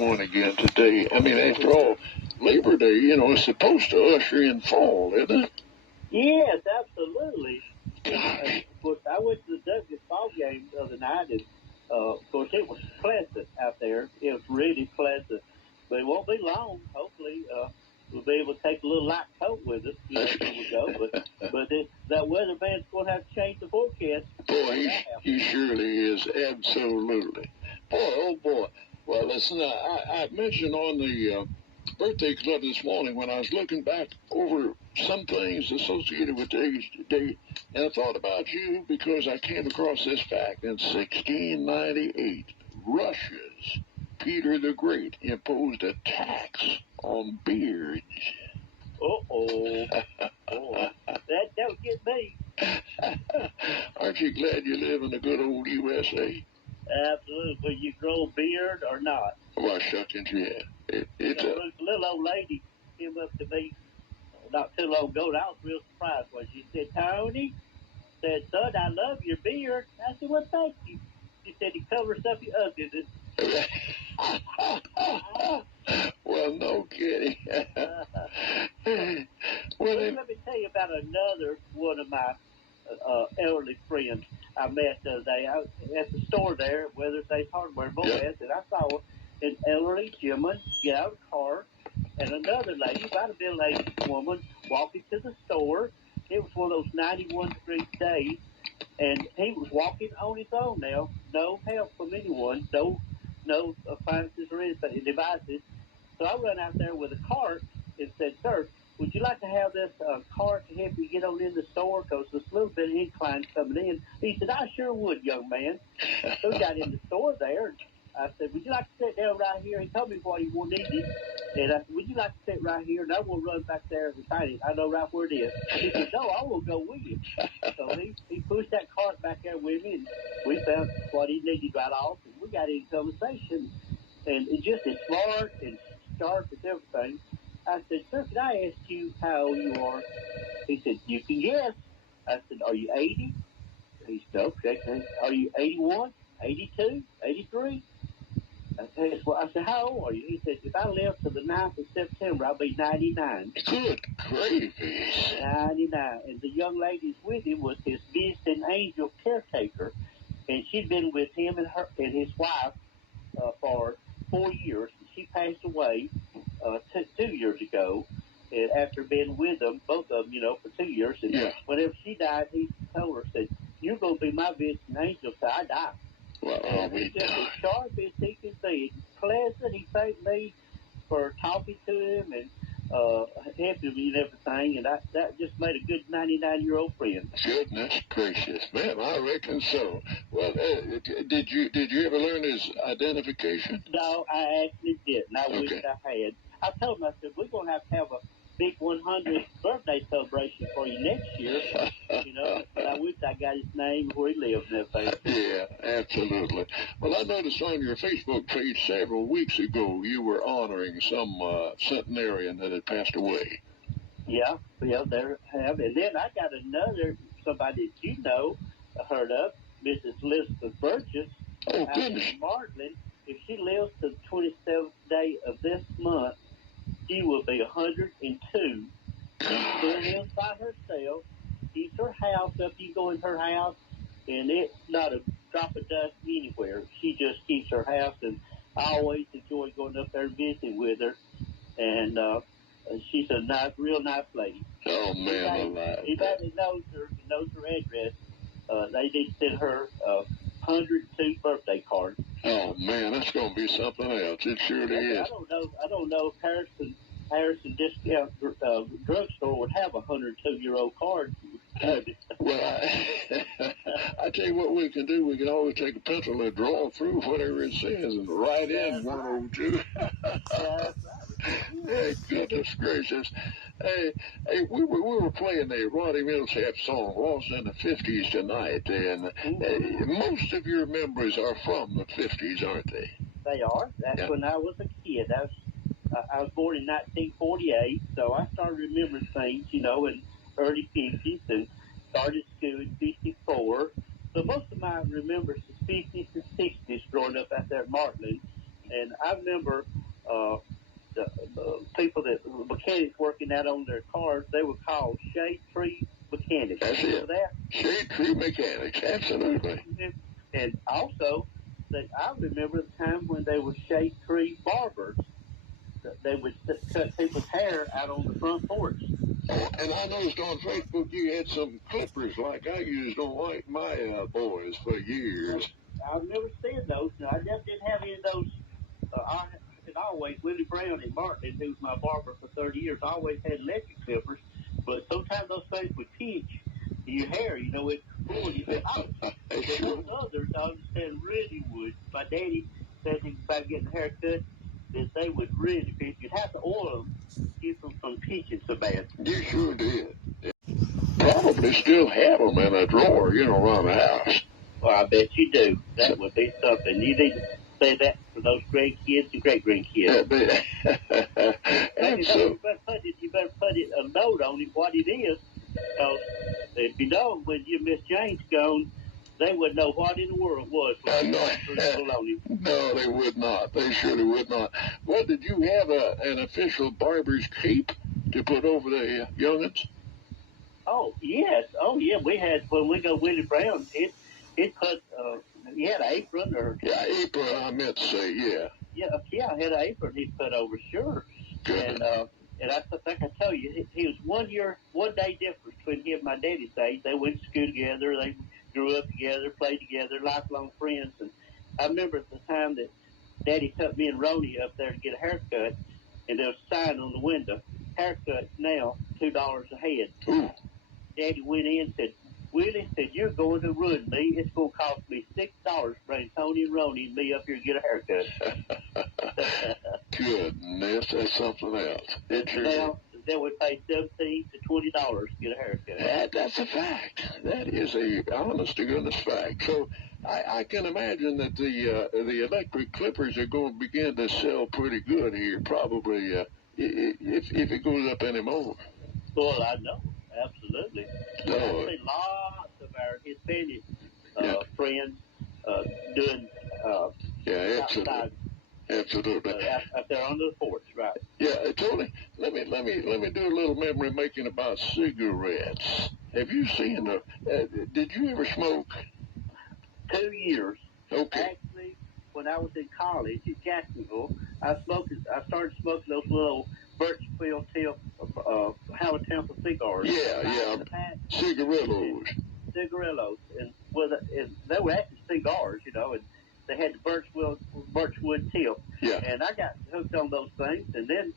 morning again today. I mean, after all, Labor Day, is supposed to usher in fall, isn't it? Yes, absolutely. And of course, I went to the Douglas ball game the other night, and of course, it was pleasant out there. It was really pleasant. But it won't be long. Hopefully, we'll be able to take a little light coat with us, when we go. But that weatherman's going to have to change the forecast. Boy, he surely is. Absolutely. Boy, oh boy. Well, listen, I mentioned on the birthday club this morning when I was looking back over some things associated with today's date, and I thought about you because I came across this fact. In 1698, Russia's Peter the Great imposed a tax on beards. Uh-oh. Boy, that would get me. Aren't you glad you live in the good old USA? Absolutely. Will you grow a beard or not? Well, shucking, yeah. It's a little old lady came up to me not too long ago, and I was real surprised when she said, Tony, said, son, I love your beard. I said, well, thank you. She said, it covers up your ugliness. Well, no kidding. Well, let me tell you about another one of my elderly friends I met the other day. I was at the store there, Weatherstays Hardware, Boaz, and I saw an elderly gentleman get out of the car, and another lady, about a middle-aged woman, walking to the store. It was one of those 91-degree days, and he was walking on his own now, no help from anyone, no appliances or anything, devices. So I run out there with a cart and said, sir, would you like to have this cart to help you get on in the store? Because there's a little bit of incline coming in. He said, I sure would, young man. So we got in the store there. And I said, would you like to sit down right here? He told me what he needed. And I said, would you like to sit right here? And I will run back there and find it. I know right where it is. He said, no, I will go with you. So he pushed that cart back there with me, and we found what he needed right off. And we got in conversation. And it's just as smart and sharp as everything. I said, sir, can I ask you how old you are? He said, you can guess. I said, are you 80? He said, okay. Are you 81, 82, 83? I said, how old are you? He said, if I live to the 9th of September, I'll be 99. Good gracious. 99. And the young lady with him was his visiting angel caretaker. And she'd been with him and his wife for 4 years. She passed away 2 years ago, and after being with them, both of them, for 2 years. And whenever she died, he told her, said, you're going to be my visiting angel till I die. Well, he's just as sharp as he can be. Pleasant. He thanked me for talking to him and helping me and everything, and that just made a good 99-year-old friend. Goodness gracious, man! I reckon so. Well, did you ever learn his identification? No, I actually didn't. I wish I had. I told him, I said, we're going to have a big 100th birthday celebration for you next year. But I wish I got his name, where he lived, and everything. Yeah, absolutely. Well, I noticed on your Facebook page several weeks ago you were honoring some centenarian that had passed away. Yeah, there have. And then I got another, somebody that you know, heard of, Mrs. Elizabeth Burgess. Oh, goodness. Out in Martland. If she lives to the 27th day of this month, she will be 102. She still lives by herself. Keeps her house up. You go in her house, and it's not a drop of dust anywhere. She just keeps her house, and I always enjoy going up there and visiting with her. And she's a real nice lady. Oh, man, alive. Anybody knows her address, they need to send her 102 birthday card. Oh, man, that's going to be something else. It surely is. I don't know if Harrison Discount Drugstore would have a 102-year-old card. Well, I tell you what we can do. We can always take a pencil and draw through whatever it says and write in 102. Hey, goodness gracious. Hey, we were playing the Roddy Millsap song, Lost in the 50s tonight, and most of your memories are from the 50s, aren't they? They are. That's when I was a kid. I was born in 1948, so I started remembering things, in early 50s, and started school in 54. So most of my remembrance is 50s and 60s growing up out there at Martland. And I remember the people that mechanics working out on their cars, they were called shade tree mechanics. That's Remember it. that? Shade tree mechanics, absolutely. And also, I remember the time when they were shade tree barbers. They would cut people's hair out on the front porch. Oh, and I noticed on Facebook you had some clippers like I used on my boys for years. I remember seeing those. Now, I just didn't have any of those. I had always, Willie Brown in Martin, who was my barber for 30 years, always had electric clippers. But sometimes those things would pinch your hair, it's full. You said, ouch. But those others, I understand, really would. My daddy said about getting a haircut, that they would really pinch. You'd have to oil them to keep them from pinching so bad. You sure did. Probably still have them in a drawer, around the house. Well, I bet you do. That would be something. You need to say that for those grandkids and great-grandkids. Absolutely. You better put a note on it, what it is, because if you know, when your Miss Jane's gone, they would know what in the world was. No, they would not. They surely would not. Well, did you have an official barber's cape to put over the young'uns? Oh, yes. Oh, yeah. We had, when we go Willie Brown, it put, he had an apron or... Yeah, apron, I meant to say, yeah. Yeah, I had an apron he put over, sure. Good. And I think I tell you, he was 1 day difference between him and my daddy's age. They went to school together. They grew up together, played together, lifelong friends. And I remember the time that Daddy took me and Ronnie up there to get a haircut, and there was a sign on the window, haircut now, $2 a head. Ooh. Daddy went in and said, Willie said, you're going to ruin me. It's going to cost me $6 to bring Tony and Ronnie and me up here to get a haircut. Goodness, that's something else. Now, they would pay $17 to $20 to get a haircut. That's a fact. That is a honest-to-goodness fact. So I can imagine that the electric clippers are going to begin to sell pretty good here, probably, if it goes up anymore. Well, I know. Absolutely. No. I see lots of our Hispanic friends doing absolutely. Absolutely. Out there under the porch, right? Yeah, Tony. Let me do a little memory making about cigarettes. Have you seen did you ever smoke? 2 years. Okay. Actually, when I was in college at Jacksonville, I started smoking those little Birchfield tip Howard Temple cigars. Yeah. Cigarillos. And they were actually cigars, and they had the birchwood tip. Yeah. And I got hooked on those things, and then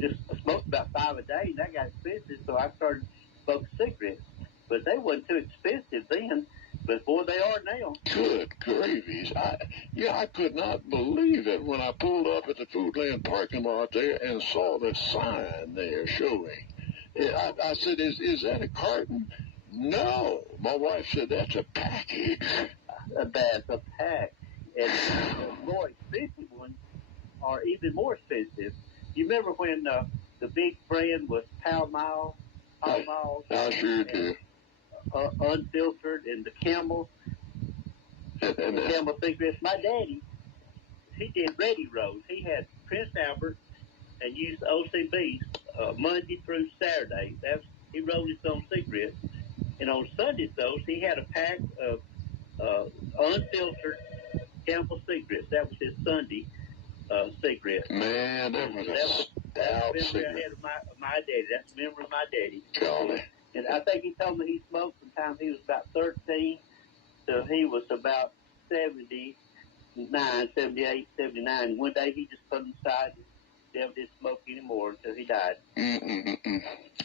just smoked about 5 a day, and that got expensive, so I started smoking cigarettes. But they wasn't too expensive then, but boy, they are now. Good gravies. I could not believe it when I pulled up at the Foodland parking lot there and saw the sign there showing. I said, is that a carton? No. My wife said, that's a package. That's a pack. And the more expensive ones are even more expensive. You remember when the big brand was Pall Mall? I sure do. Unfiltered, and the Camel. The Camel cigarettes. My daddy, he did Ready Road. He had Prince Albert and used OCBs Monday through Saturday. He rolled his own cigarettes. And on Sundays, though, he had a pack of unfiltered Camel cigarettes. That was his Sunday cigarette. Man, that was a stout cigarette. I had of my daddy. That's the memory of my daddy. Golly. And I think he told me he smoked from the time he was about 13 till he was about 78, 79. One day he just put him aside and never did smoke anymore until he died.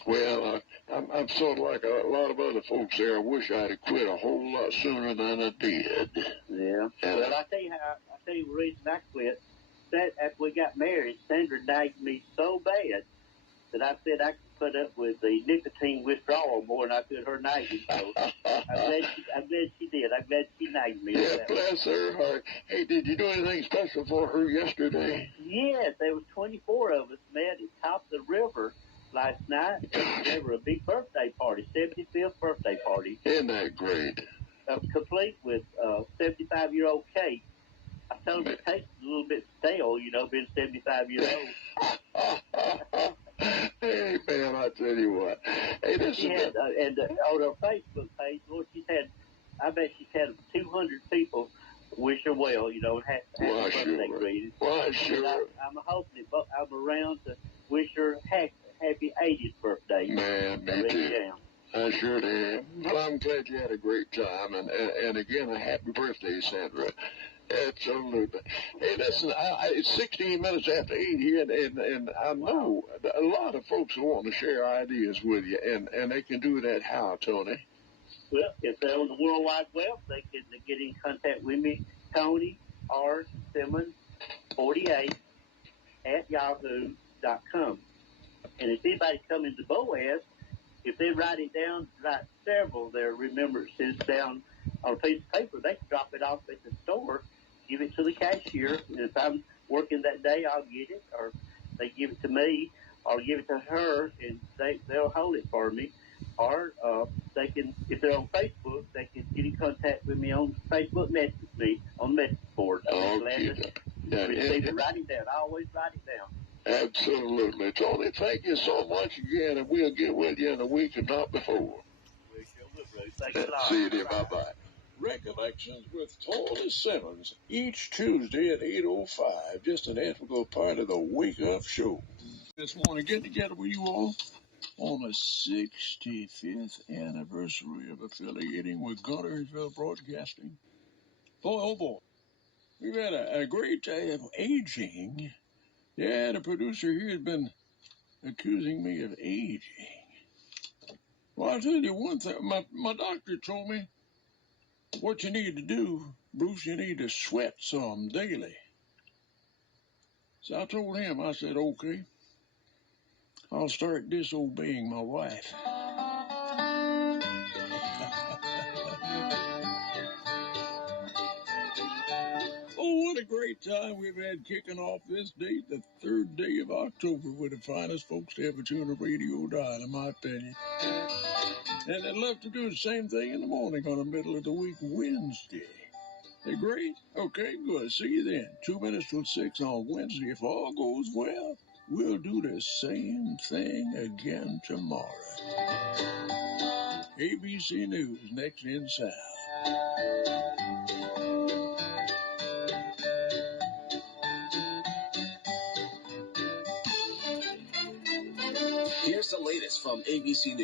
Well, I'm sort of like a lot of other folks there. I wish I'd have quit a whole lot sooner than I did. Yeah. Well, I tell you the reason I quit. That after we got married, Sandra nagged me so bad that I said I could put up with the nicotine withdrawal more than I could her nagging. So I'm glad she did. I'm glad she nagged me. Yeah, bless her heart. Hey, did you do anything special for her yesterday? Yes, there was 24 of us met at top of the river last night. There was a big birthday party, 75th birthday party. Isn't that great? Complete with 75-year-old cake. I told him it tastes a little bit stale, being 75 years old. Hey, man, I tell you what. Hey, this she had, on her Facebook page, Lord, I bet she's had 200 people wish her well, and happy birthday greetings. Why, sure. I'm hoping I'm around to wish her happy 80th birthday. Man, me too. I sure am. Well, I'm glad you had a great time, and again, a happy birthday, Sandra. Absolutely. Hey, listen, it's 16 minutes after 8 here, and I know a lot of folks want to share ideas with you, and they can do that how, Tony? Well, if they're on the World Wide Web, they can get in contact with me, Tony R. Simmons 48 at yahoo.com. And if anybody comes to Boaz, if they write it down, write several of their remembrances down on a piece of paper, they can drop it off at the store, give it to the cashier, and if I'm working that day, I'll get it, or they give it to me, or give it to her, and they'll hold it for me. Or they can, if they're on Facebook, they can get in contact with me on Facebook, message me on the message board. I'm glad to receive it. Write it down. I always write it down. Absolutely. Tony, thank you so much again, and we'll get with you in a week if not before. We sure will, Bruce. Thank you a lot. See you there. Bye-bye. Recollections with Tony Simmons each Tuesday at 8:05, just an integral part of the Wake Up Show. This morning, get together with you all on the 65th anniversary of affiliating with Guntersville Broadcasting. Boy, oh boy, we've had a great day of aging. Yeah, the producer here has been accusing me of aging. Well, I'll tell you one thing. My doctor told me what you need to do, Bruce, you need to sweat some daily. So I told him, I said, okay, I'll start disobeying my wife. Oh, what a great time we've had kicking off this date, the 3rd day of October, with the finest folks to ever tune a radio dial, in my opinion. And I'd love to do the same thing in the morning on the middle of the week, Wednesday. They great? Okay, good. See you then. 2 minutes till 6 on Wednesday. If all goes well, we'll do the same thing again tomorrow. ABC News, next in sound. Here's the latest from ABC News.